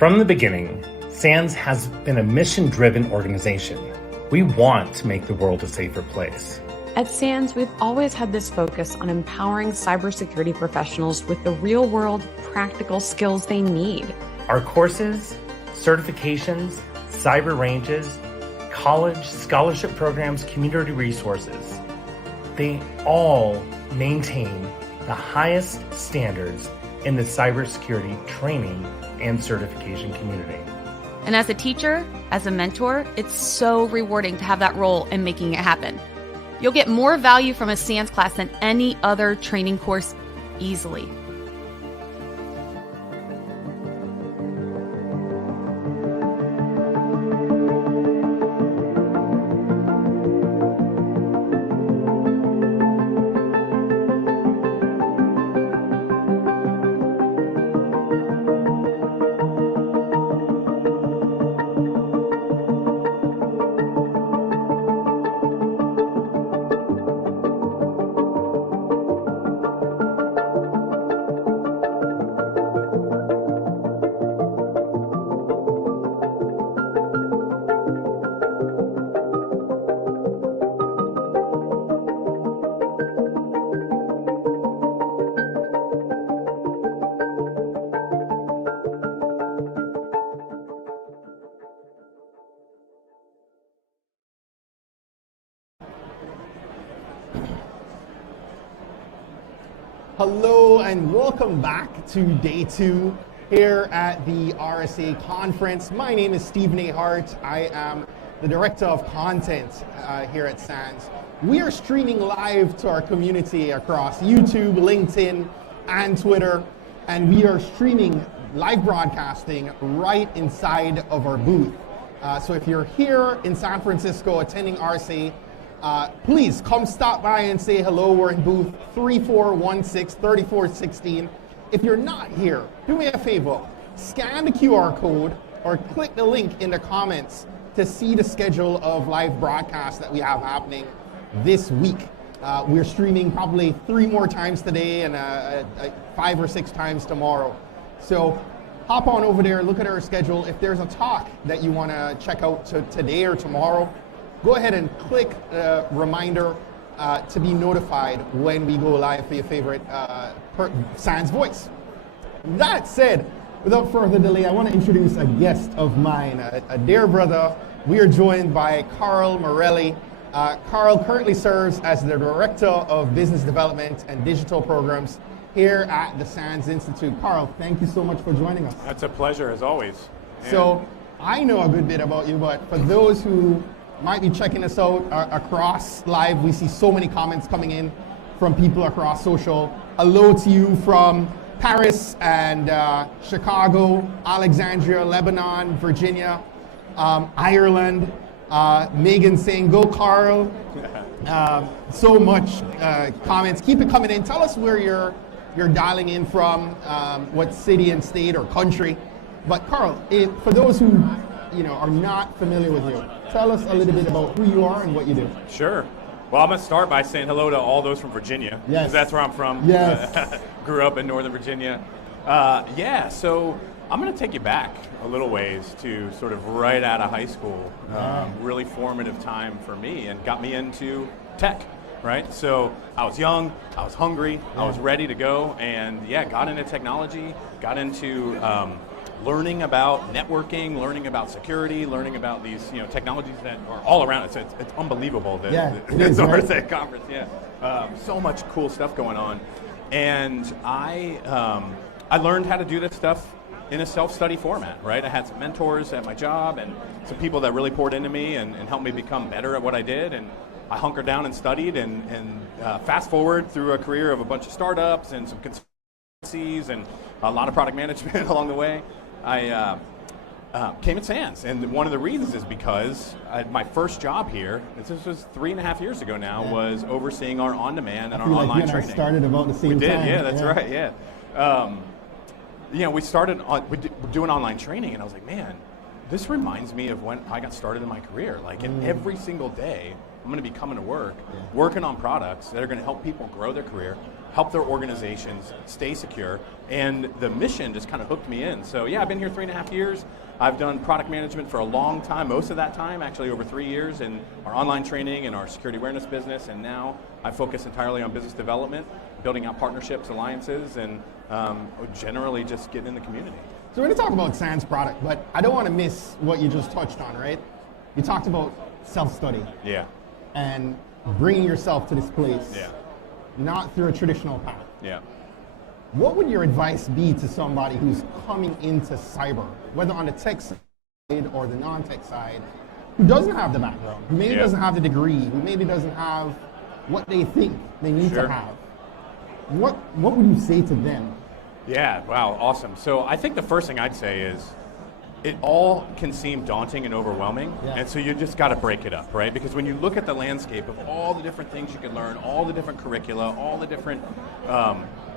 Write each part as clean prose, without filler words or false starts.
From the beginning, SANS has been a mission-driven organization. We want to make the world a safer place. At SANS, we've always had this focus on empowering cybersecurity professionals with the real-world, practical skills they need. Our courses, certifications, cyber ranges, college, scholarship programs, community resources, they all maintain the highest standards in the cybersecurity training and certification community. And as a teacher, as a mentor, it's so rewarding to have that role in making it happen. You'll get more value from a SANS class than any other training course easily. Hello and welcome back to day 2 here at the RSA Conference. My name is Stephen A. Hart. I am the Director of Content here at SANS. We are streaming live to our community across YouTube, LinkedIn, and Twitter. And we are streaming live broadcasting right inside of our booth. So if you're here in San Francisco attending RSA, please come stop by and say hello. We're in booth 3416-3416. If you're not here, do me a favor, scan the QR code or click the link in the comments to see the schedule of live broadcasts that we have happening this week. We're streaming probably 3 more times today and 5 or 6 times tomorrow. So hop on over there, look at our schedule. If there's a talk that you want to check out today or tomorrow, go ahead and click reminder to be notified when we go live for your favorite SANS voice. That said, without further delay, I want to introduce a guest of mine, a dear brother. We are joined by Carl Marrelli. Carl currently serves as the Director of Business Development and Digital Programs here at the SANS Institute. Carl, thank you so much for joining us. That's a pleasure, as always. So, I know a good bit about you, but for those who might be checking us out across live, we see so many comments coming in from people across social. Hello to you from Paris and Chicago, Alexandria, Lebanon, Virginia, Ireland. Megan saying, go Carl. So much comments. Keep it coming in. Tell us where you're dialing in from, what city and state or country. But Carl, for those who are not familiar with you, tell us a little bit about who you are and what you do. Sure. Well, I'm going to start by saying hello to all those from Virginia. Yes. Because that's where I'm from. Yes. Grew up in Northern Virginia. So I'm going to take you back a little ways to sort of right out of high school. Really formative time for me and got me into tech, right? So I was young, I was hungry, I was ready to go, and got into technology, got into learning about networking, learning about security, learning about these technologies that are all around us. It's unbelievable. The RSA Conference, so much cool stuff going on. And I learned how to do this stuff in a self-study format, right? I had some mentors at my job and some people that really poured into me and helped me become better at what I did. And I hunkered down and studied and fast forward through a career of a bunch of startups and some consultancies and a lot of product management along the way. I came at SANS, and one of the reasons is because my first job here, this was 3.5 years ago now, was overseeing our on-demand and our online training. I started about the same time. We did, that's right, we started doing online training, and I was like, man, this reminds me of when I got started in my career. Like, every single day, I'm going to be coming to work, working on products that are going to help people grow their career, help their organizations stay secure. And the mission just kind of hooked me in. So yeah, I've been here 3.5 years. I've done product management for a long time, most of that time, actually over 3 years, in our online training and our security awareness business. And now I focus entirely on business development, building out partnerships, alliances, and generally just getting in the community. So we're going to talk about SANS product, but I don't want to miss what you just touched on, right? You talked about self-study. Yeah. And bringing yourself to this place. Yeah. Not through a traditional path. Yeah. What would your advice be to somebody who's coming into cyber, whether on the tech side or the non-tech side, who doesn't have the background, who maybe doesn't have the degree, who maybe doesn't have what they think they need to have? What would you say to them? Yeah, wow, awesome. So I think the first thing I'd say is, it all can seem daunting and overwhelming, and so you just got to break it up, right? Because when you look at the landscape of all the different things you can learn, all the different curricula, all the different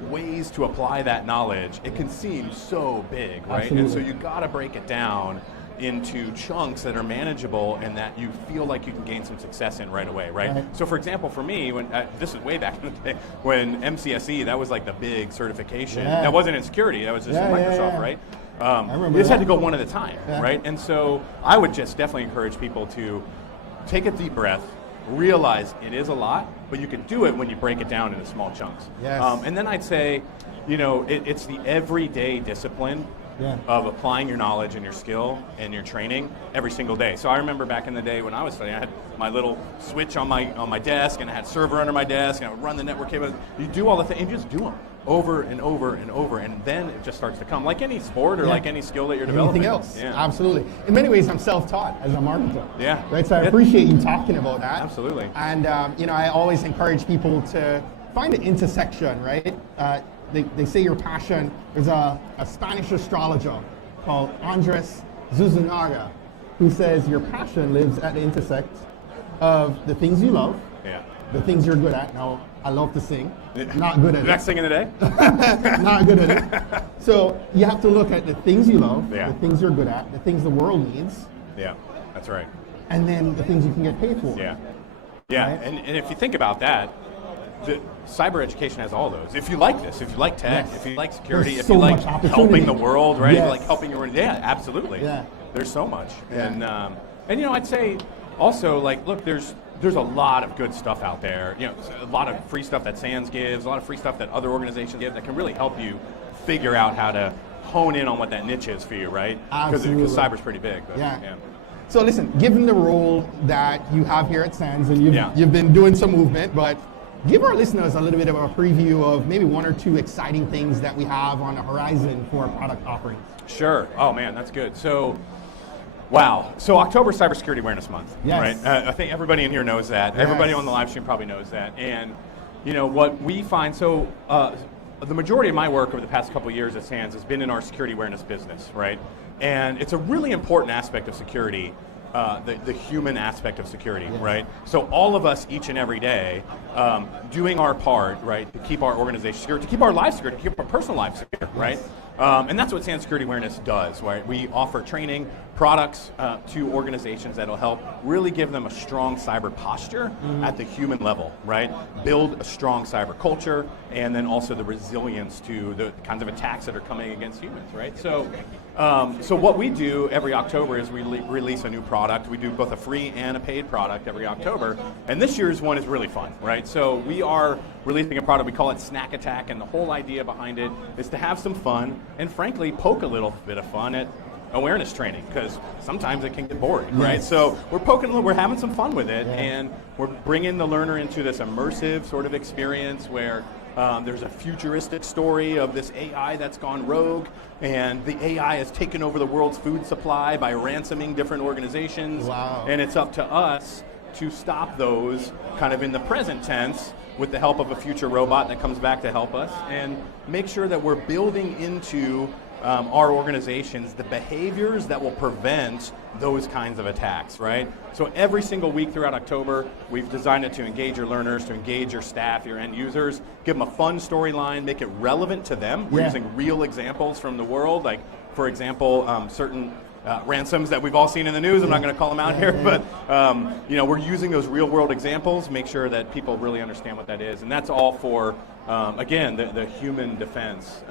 ways to apply that knowledge, it can seem so big, right? Absolutely. And so you got to break it down into chunks that are manageable and that you feel like you can gain some success in right away, right? So for example, for me, when this is way back in the day, when MCSE, that was like the big certification. That wasn't in security, that was just in Microsoft, right? You just had to go one at a time, right? And so I would just definitely encourage people to take a deep breath, realize it is a lot, but you can do it when you break it down into small chunks. And then I'd say, you know, it's the everyday discipline of applying your knowledge and your skill and your training every single day. So I remember back in the day when I was studying, I had my little switch on my desk, and I had server under my desk, and I would run the network cable. You do all the things, and you just do them over and over and over, and then it just starts to come, like any sport or like any skill that you're developing. Anything else, absolutely. In many ways, I'm self-taught as a marketer. Right, so I appreciate you talking about that. Absolutely. And you know, I always encourage people to find an intersection, right? They say your passion. There's a Spanish astrologer called Andres Zuzunaga who says your passion lives at the intersect of the things you love, the things you're good at. Now, I love to sing, not good at it. Next thing in the day? Not good at it. So you have to look at the things you love, the things you're good at, the things the world needs. Yeah, that's right. And then the things you can get paid for. Yeah, Right? and if you think about that, the cyber education has all those. If you like this, if you like tech, if you like security, There's if you so like much opportunity. helping the world, right? Yes. Like helping your, absolutely. There's so much. And you know, I'd say also, like, look, there's a lot of good stuff out there. You know, a lot of free stuff that SANS gives, a lot of free stuff that other organizations give that can really help you figure out how to hone in on what that niche is for you, right? Because cyber's pretty big. But, So listen, given the role that you have here at SANS, and you've been doing some movement, but give our listeners a little bit of a preview of maybe one or two exciting things that we have on the horizon for our product offerings. Sure. Oh man, that's good. So, wow. So October is Cybersecurity Awareness Month, right? I think everybody in here knows that. Everybody on the live stream probably knows that. And you know what we find, so the majority of my work over the past couple of years at SANS has been in our security awareness business, right? And it's a really important aspect of security, the human aspect of security, right? So all of us each and every day doing our part, right, to keep our organization secure, to keep our lives secure, to keep our personal lives secure, right? And that's what SANS Security Awareness does, right? We offer training, products to organizations that'll help really give them a strong cyber posture at the human level, right? Build a strong cyber culture, and then also the resilience to the kinds of attacks that are coming against humans, right? So, so what we do every October is we release a new product. We do both a free and a paid product every October, and this year's one is really fun, right? So we are releasing a product, we call it Snack Attack, and the whole idea behind it is to have some fun and frankly poke a little bit of fun at awareness training, because sometimes it can get boring, right? So we're having some fun with it, and we're bringing the learner into this immersive sort of experience where there's a futuristic story of this AI that's gone rogue, and the AI has taken over the world's food supply by ransoming different organizations, and it's up to us to stop those kind of in the present tense with the help of a future robot that comes back to help us, and make sure that we're building into our organizations the behaviors that will prevent those kinds of attacks, right? So every single week throughout October, we've designed it to engage your learners, to engage your staff, your end users, give them a fun storyline, make it relevant to them. We're using real examples from the world, like, for example, certain ransoms that we've all seen in the news. I'm not going to call them out here, but we're using those real world examples, make sure that people really understand what that is. And that's all for, again, the human defense.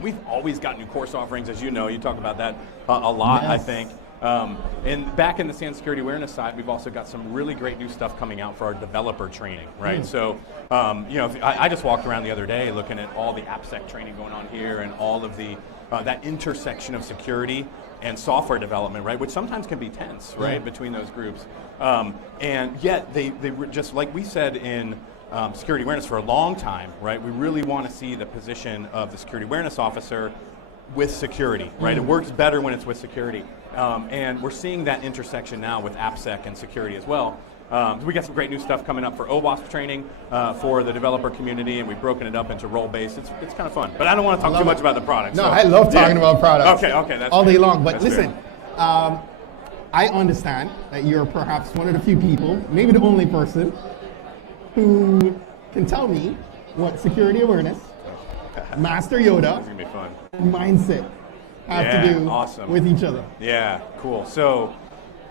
We've always got new course offerings, as you know. You talk about that a lot, I think. And back in the SANS security awareness side, we've also got some really great new stuff coming out for our developer training, right? So, I just walked around the other day looking at all the AppSec training going on here and all of the that intersection of security and software development, right? Which sometimes can be tense, right, between those groups. And yet, they just like we said in security awareness for a long time, right? We really want to see the position of the security awareness officer with security, right? It works better when it's with security. And we're seeing that intersection now with AppSec and security as well. We got some great new stuff coming up for OWASP training for the developer community, and we've broken it up into role-based. It's kind of fun, but I don't want to talk too much about the product. No, I love talking about products. Okay, that's all fair. day long. But That's listen, fair. I understand that you're perhaps one of the few people, maybe the only person, who can tell me what security awareness, Master Yoda, It's gonna be fun. and mindset have to do with each other. Yeah, cool. So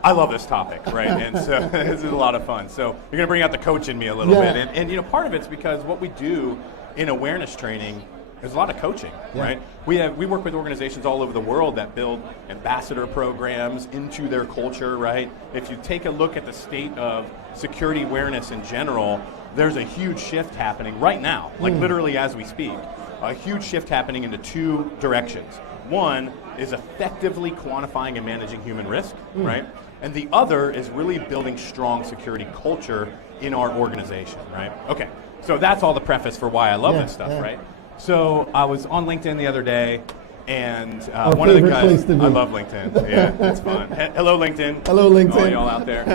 I love this topic, right? And so this is a lot of fun. So you're going to bring out the coach in me a little bit. And part of it's because what we do in awareness training, there's a lot of coaching, right? We work with organizations all over the world that build ambassador programs into their culture, right? If you take a look at the state of security awareness in general, there's a huge shift happening right now, like literally as we speak, a huge shift happening into two directions. One is effectively quantifying and managing human risk, right? And the other is really building strong security culture in our organization, right? Okay, so that's all the preface for why I love this stuff, right? So I was on LinkedIn the other day, and one of the guys, I love LinkedIn. Yeah, it's fun. Hello, LinkedIn. Hello, LinkedIn. All y'all out there.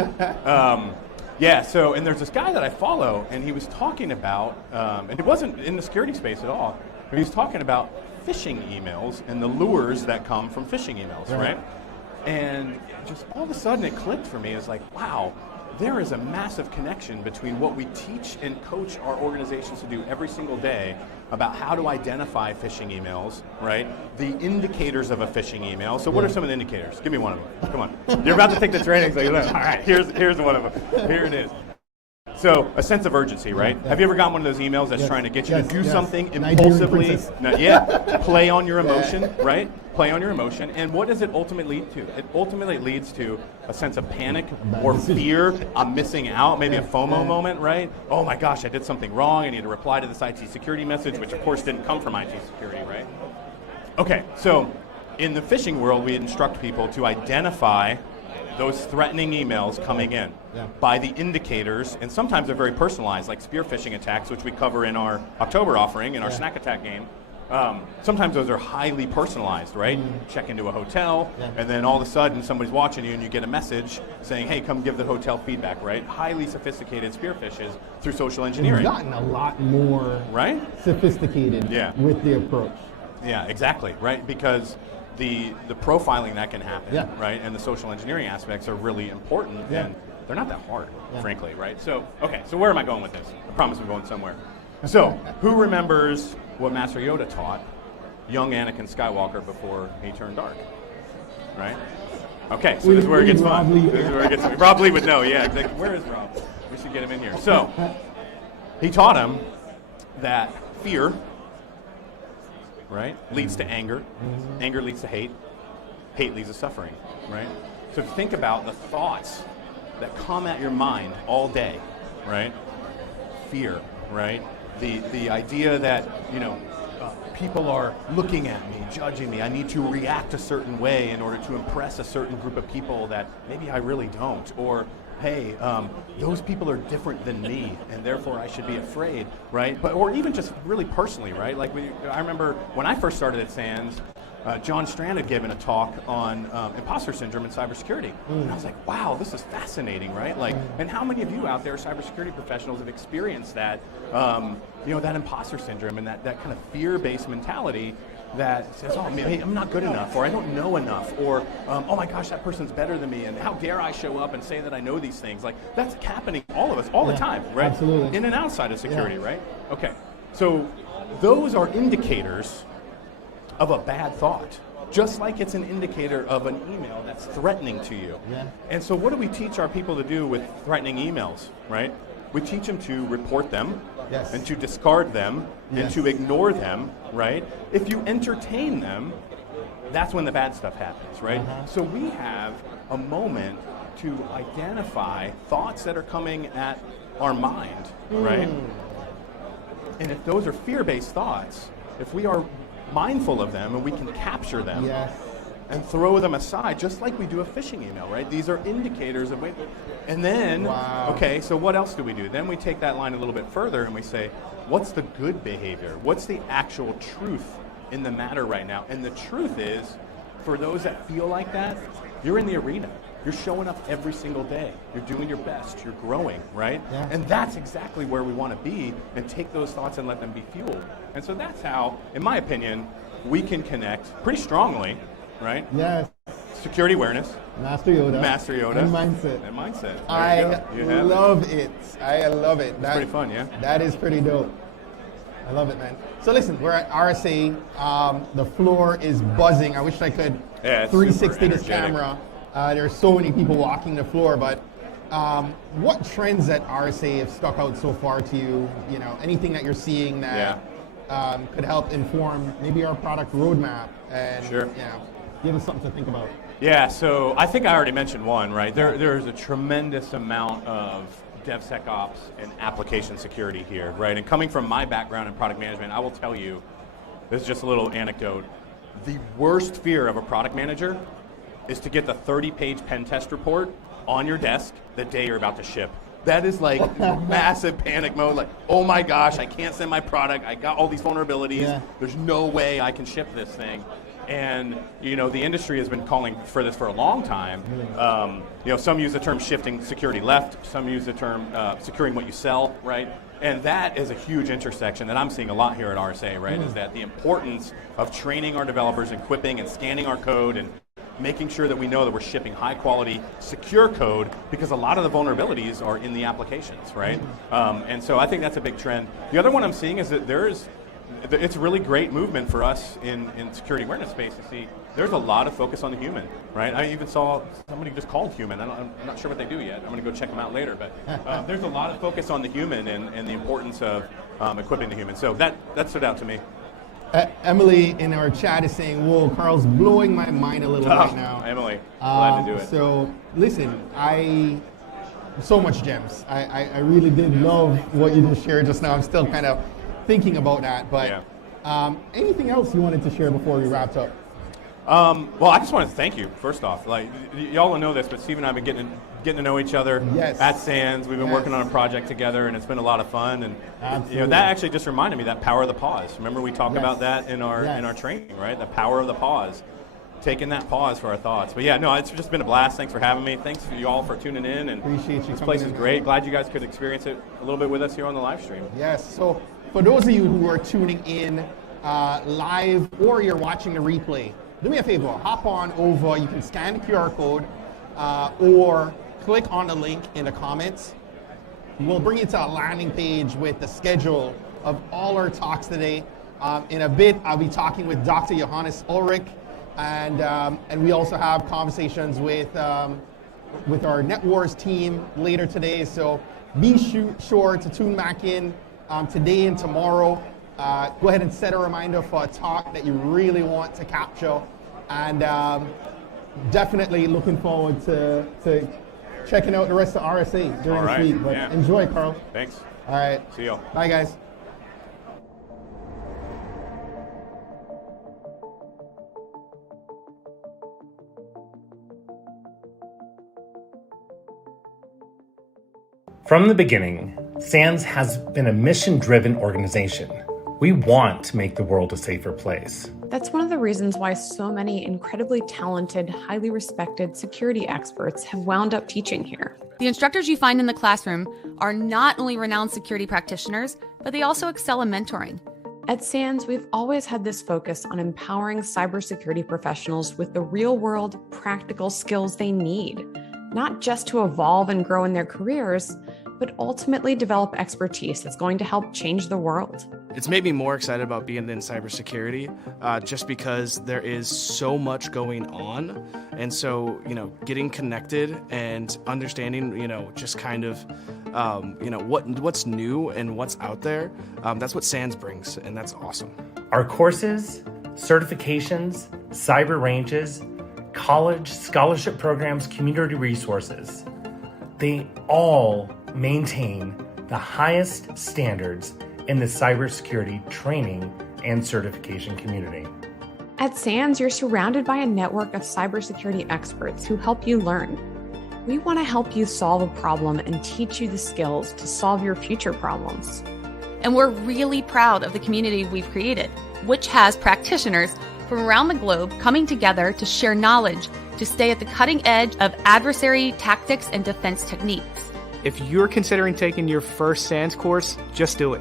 And there's this guy that I follow, and he was talking about, and it wasn't in the security space at all, but he was talking about phishing emails and the lures that come from phishing emails, right? And just all of a sudden it clicked for me. It's like, wow, there is a massive connection between what we teach and coach our organizations to do every single day about how to identify phishing emails, right? The indicators of a phishing email. So what are some of the indicators? Give me one of them. Come on. You're about to take the training. So all right, here's one of them. Here it is. So a sense of urgency, right? Have you ever gotten one of those emails that's trying to get you to do something impulsively? Play on your emotion, right? Play on your emotion. And what does it ultimately lead to? It ultimately leads to a sense of panic or fear. I'm missing out, maybe a FOMO moment, right? Oh my gosh, I did something wrong. I need to reply to this IT security message, which of course didn't come from IT security, right? Okay, so in the phishing world, we instruct people to identify those threatening emails coming in by the indicators, and sometimes they're very personalized, like spear phishing attacks, which we cover in our October offering, in our snack attack game. Sometimes those are highly personalized, right? Check into a hotel, and then all of a sudden somebody's watching you and you get a message saying, hey, come give the hotel feedback, right? Highly sophisticated spear phishes through social engineering. We've gotten a lot more sophisticated with the approach. Yeah, exactly, right? Because the profiling that can happen, right, and the social engineering aspects are really important, and they're not that hard, frankly, right? So, okay, so where am I going with this? I promise I'm going somewhere. So, who remembers what Master Yoda taught young Anakin Skywalker before he turned dark, right? Okay, so this is where it gets fun. This is where it gets fun. Rob Lee would know, exactly. Where is Rob? We should get him in here. So, he taught him that fear, right, leads to anger. Anger leads to hate. Hate leads to suffering, right? So think about the thoughts that come at your mind all day, right? Fear, right? The idea that, people are looking at me, judging me. I need to react a certain way in order to impress a certain group of people that maybe I really don't. Or, hey, those people are different than me, and therefore I should be afraid, right? Or even just really personally, right? Like I remember when I first started at SANS, John Strand had given a talk on imposter syndrome in cybersecurity. And I was like, wow, this is fascinating, right? Like, and how many of you out there, cybersecurity professionals, have experienced that, that imposter syndrome and that kind of fear-based mentality that says, oh, hey, I'm not good enough, or I don't know enough, or, oh my gosh, that person's better than me, and how dare I show up and say that I know these things? Like, that's happening all of us, all the time, right? Absolutely. In and outside of security, right? Okay, so those are indicators of a bad thought, just like it's an indicator of an email that's threatening to you. Yeah. And so what do we teach our people to do with threatening emails, right? We teach them to report them, Yes. and to discard them, and Yes. to ignore them, right? If you entertain them, that's when the bad stuff happens, right? So we have a moment to identify thoughts that are coming at our mind, right? And if those are fear-based thoughts, if we are mindful of them and we can capture them Yes. and throw them aside, just like we do a phishing email, right? These are indicators of, and then, Wow. okay, so what else do we do? Then we take that line a little bit further and we say, what's the good behavior? What's the actual truth in the matter right now? And the truth is, for those that feel like that, you're in the arena. You're showing up every single day. You're doing your best. You're growing, right? Yeah. And that's exactly where we want to be, and take those thoughts and let them be fueled. And so that's how, in my opinion, we can connect pretty strongly, right? Yes. Security awareness, Master Yoda. Master Yoda, And mindset. and mindset. There I you go. You have it. love it. I love it. It's pretty fun, yeah? That is pretty dope. I love it, man. So listen, we're at RSA. The floor is buzzing. I wish I could Yeah, it's 360 super this energetic. camera. There's so many people walking the floor, but what trends at RSA have stuck out so far to you? You know, anything that you're seeing that could help inform maybe our product roadmap and Sure. you know, give us something to think about. Yeah, so I think I already mentioned one, right? There's a tremendous amount of DevSecOps and application security here, right? And coming from my background in product management, I will tell you, this is just a little anecdote. The worst fear of a product manager is to get the 30-page pen test report on your desk the day you're about to ship. That is like massive panic mode, like, oh my gosh, I can't send my product, I got all these vulnerabilities, Yeah. there's no way I can ship this thing. And you know, the industry has been calling for this for a long time. You know, some use the term shifting security left, some use the term securing what you sell, right? And that is a huge intersection that I'm seeing a lot here at RSA, right? Is that the importance of training our developers, equipping and scanning our code, and making sure that we know that we're shipping high quality, secure code, because a lot of the vulnerabilities are in the applications, right? And so I think that's a big trend. The other one I'm seeing is that it's a really great movement for us in security awareness space to see there's a lot of focus on the human, right? I even saw somebody just called human. I'm not sure what they do yet. I'm going to go check them out later. But there's a lot of focus on the human and the importance of equipping the human. So that stood out to me. Emily in our chat is saying, whoa, Carl's blowing my mind a little right now. Emily, glad to do it. So listen, so much gems. I really did love what you just shared just now. I'm still kind of thinking about that, but anything else you wanted to share before we wrapped up? Well, I just wanted to thank you, first off. Like, y'all don't know this, but Steve and I have been getting to know each other at SANS. We've been working on a project together, and it's been a lot of fun. And you know, that actually just reminded me that power of the pause. Remember we talked about that in our training, right? The power of the pause. Taking that pause for our thoughts. But yeah, no, it's just been a blast. Thanks for having me. Thanks for you all for tuning in. And appreciate you. This place is great. Glad you guys could experience it a little bit with us here on the live stream. Yes. So for those of you who are tuning in live or you're watching the replay, do me a favor, hop on over. You can scan the QR code or click on the link in the comments. We'll bring you to a landing page with the schedule of all our talks today. In a bit, I'll be talking with Dr. Johannes Ulrich, and we also have conversations with our NetWars team later today. So be sure to tune back in today and tomorrow. Go ahead and set a reminder for a talk that you really want to capture, and definitely looking forward to checking out the rest of RSA during this week. But enjoy, Carl. Thanks. All right. See you. Bye, guys. From the beginning, SANS has been a mission-driven organization. We want to make the world a safer place. That's one of the reasons why so many incredibly talented, highly respected security experts have wound up teaching here. The instructors you find in the classroom are not only renowned security practitioners, but they also excel in mentoring. At SANS, we've always had this focus on empowering cybersecurity professionals with the real-world, practical skills they need, not just to evolve and grow in their careers, but ultimately develop expertise that's going to help change the world. It's made me more excited about being in cybersecurity, just because there is so much going on. And so, getting connected and understanding, just kind of, what's new and what's out there, that's what SANS brings, and that's awesome. Our courses, certifications, cyber ranges, college scholarship programs, community resources, they all maintain the highest standards in the cybersecurity training and certification community. At SANS, you're surrounded by a network of cybersecurity experts who help you learn. We want to help you solve a problem and teach you the skills to solve your future problems. And we're really proud of the community we've created, which has practitioners from around the globe coming together to share knowledge to stay at the cutting edge of adversary tactics and defense techniques. If you're considering taking your first SANS course, just do it.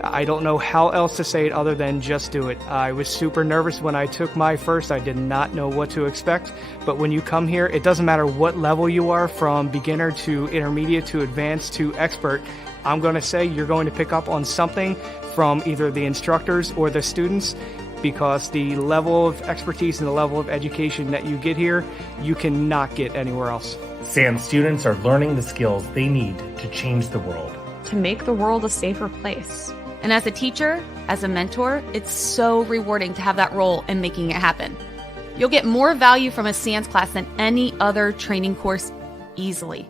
I don't know how else to say it other than just do it. I was super nervous when I took my first. I did not know what to expect. But when you come here, it doesn't matter what level you are, from beginner to intermediate to advanced to expert. I'm going to say you're going to pick up on something from either the instructors or the students, because the level of expertise and the level of education that you get here, you cannot get anywhere else. SANS students are learning the skills they need to change the world. To make the world a safer place. And as a teacher, as a mentor, it's so rewarding to have that role in making it happen. You'll get more value from a SANS class than any other training course easily.